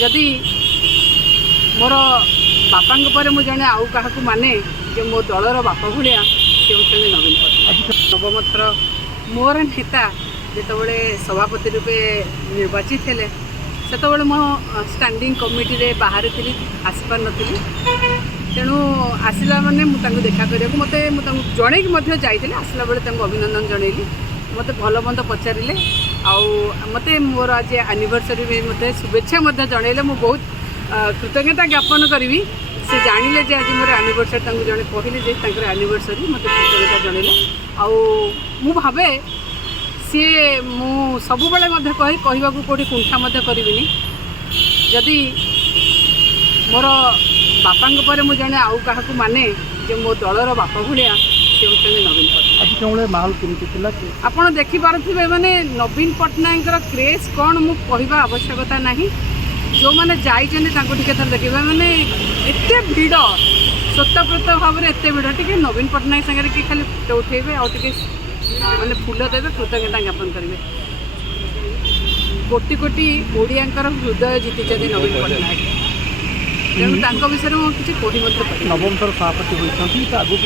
जदि मोर बापा मु जड़े आउ क्या माने जो मो दलर बापा भाया सी हूँ नवीन पट्टनायक। नवमतर मोर नेता जिते सभापति रूपे निर्वाचित थे से मो स्टैंडिंग कमिटी रे बाहर थी आसपार नी तेणु आसला माने मुझे देखा करने मत जन जाइए आसला बेले अभिनंदन जनइली मत भल मंद पचारे मत मोर आज एनिवर्सरी में मत शुभेच्छा जनइले मु बहुत कृतज्ञता ज्ञापन करी से जानिले जे आज मोर एनिवर्सरी जड़े कहले जे एनिवर्सरी मत कृतज्ञता जनइले मु भावे सी मु सब बेले कहवा कौटी कुंठा करी जदि मोर बापा मु जड़े आउ क्या माने जो मो दलर बापा भाया सी हूँ नवीन पट्टनायक। माहौल केमती आपड़ देखिपे माने नवीन पट्टनायक क्रेज कौन मु कहवा आवश्यकता नहीं जो मैंने जाइए देखिए माने एत भिड़ स्वतःप्रत भाव में एत भिड़ टी नवीन पट्टनायक सागर किए खाली फोटो उठेबे आगे माने फूल देवे कृतज्ञता ज्ञापन करेंगे। कोटि कोटि ओडियांकर हृदय जीति नवीन पट्टनायक तेणु विषय में किसी कही नवम थर सभापति होती आगू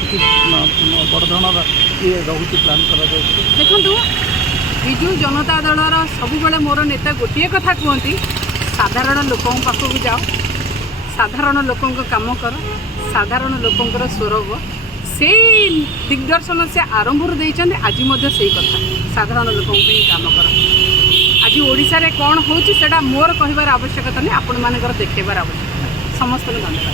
किसी बड़ धरण ये रोचे प्लां कर देखु विजु जनता दलर सबुबले मोर नेता गोटे कथा कहती साधारण लोकों पाखक जाओ साधारण लोकों काम कर साधारण लोकों स्वर से दिग्दर्शन से आरंभ देते आज से कथा साधारण लोकों काम कर आज ओडिशा रे कौन होची सेटा मोर कहबार आवश्यकता नहीं आपण मानकर देखेबार आवश्यकता समस्त धन्यवाद।